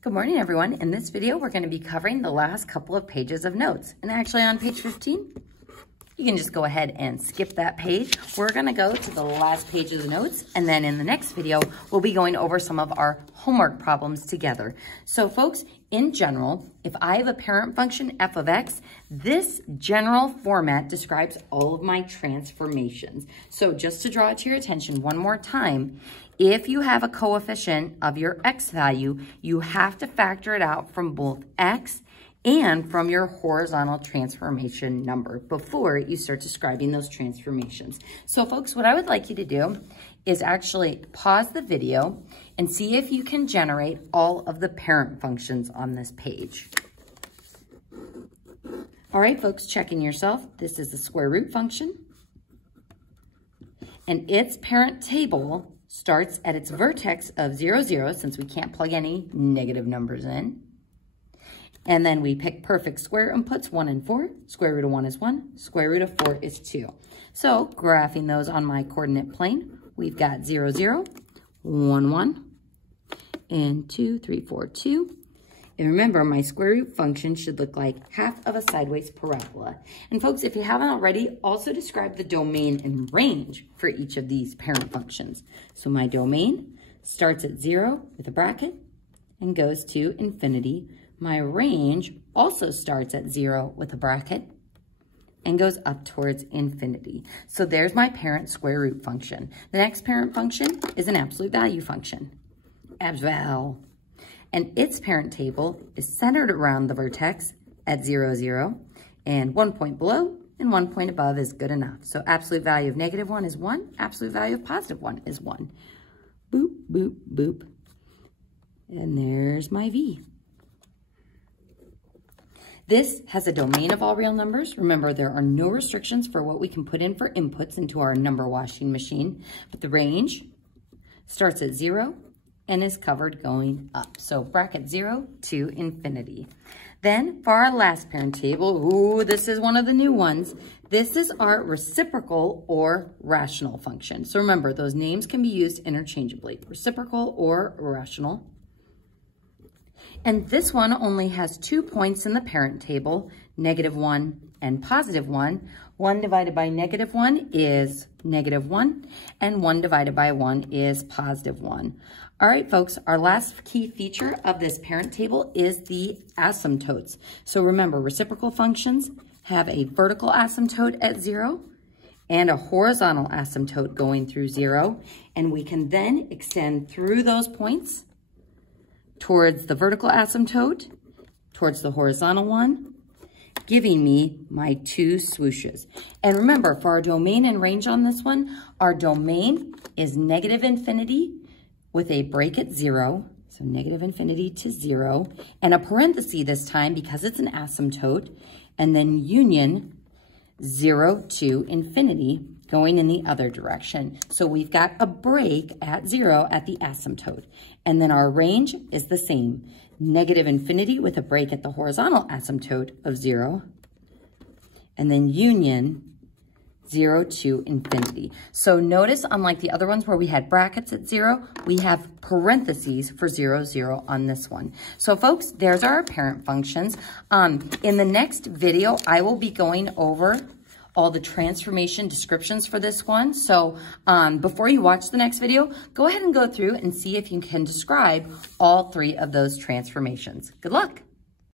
Good morning, everyone. In this video, we're going to be covering the last couple of pages of notes. And actually on page 15, you can just go ahead and skip that page. We're going to go to the last pages of notes. And then in the next video, we'll be going over some of our homework problems together. So folks, in general, if I have a parent function f of x, this general format describes all of my transformations. So just to draw it to your attention one more time, if you have a coefficient of your x value, you have to factor it out from both x and from your horizontal transformation number before you start describing those transformations. So folks, what I would like you to do is actually pause the video and see if you can generate all of the parent functions on this page. All right, folks, checking yourself. This is the square root function. And its parent table starts at its vertex of 0, 0, since we can't plug any negative numbers in. And then we pick perfect square inputs, 1 and 4. Square root of 1 is 1. Square root of 4 is 2. So graphing those on my coordinate plane, we've got 0, 0, 1, 1, and 2, 3, 4, 2. And remember, my square root function should look like half of a sideways parabola. And folks, if you haven't already, also describe the domain and range for each of these parent functions. So my domain starts at 0 with a bracket and goes to infinity. My range also starts at 0 with a bracket and goes up towards infinity. So there's my parent square root function. The next parent function is an absolute value function, abval. And its parent table is centered around the vertex at 0, 0, and 1 point below and 1 point above is good enough. So absolute value of -1 is 1, absolute value of +1 is 1. Boop, boop, boop. And there's my V. This has a domain of all real numbers. Remember, there are no restrictions for what we can put in for inputs into our number washing machine, but the range starts at 0 and is covered going up. So bracket 0 to infinity. Then for our last parent table, ooh, this is one of the new ones. This is our reciprocal or rational function. So remember, those names can be used interchangeably, reciprocal or rational. And this one only has 2 points in the parent table, -1 and +1. 1 divided by -1 is -1, and 1 divided by 1 is +1. All right, folks, our last key feature of this parent table is the asymptotes. So remember, reciprocal functions have a vertical asymptote at 0 and a horizontal asymptote going through 0. And we can then extend through those points towards the vertical asymptote, towards the horizontal one, giving me my 2 swooshes. And remember, for our domain and range on this one, our domain is -infinity with a break at 0, so -infinity to 0, and a parenthesis this time because it's an asymptote, and then union 0 to infinity going in the other direction. So we've got a break at 0 at the asymptote. And then our range is the same, -infinity with a break at the horizontal asymptote of 0, and then union 0 to infinity. So notice, unlike the other ones where we had brackets at 0, we have parentheses for 0, 0 on this one. So folks, there's our parent functions. In the next video, I will be going over all the transformation descriptions for this one. So before you watch the next video, go ahead and go through and see if you can describe all 3 of those transformations. Good luck.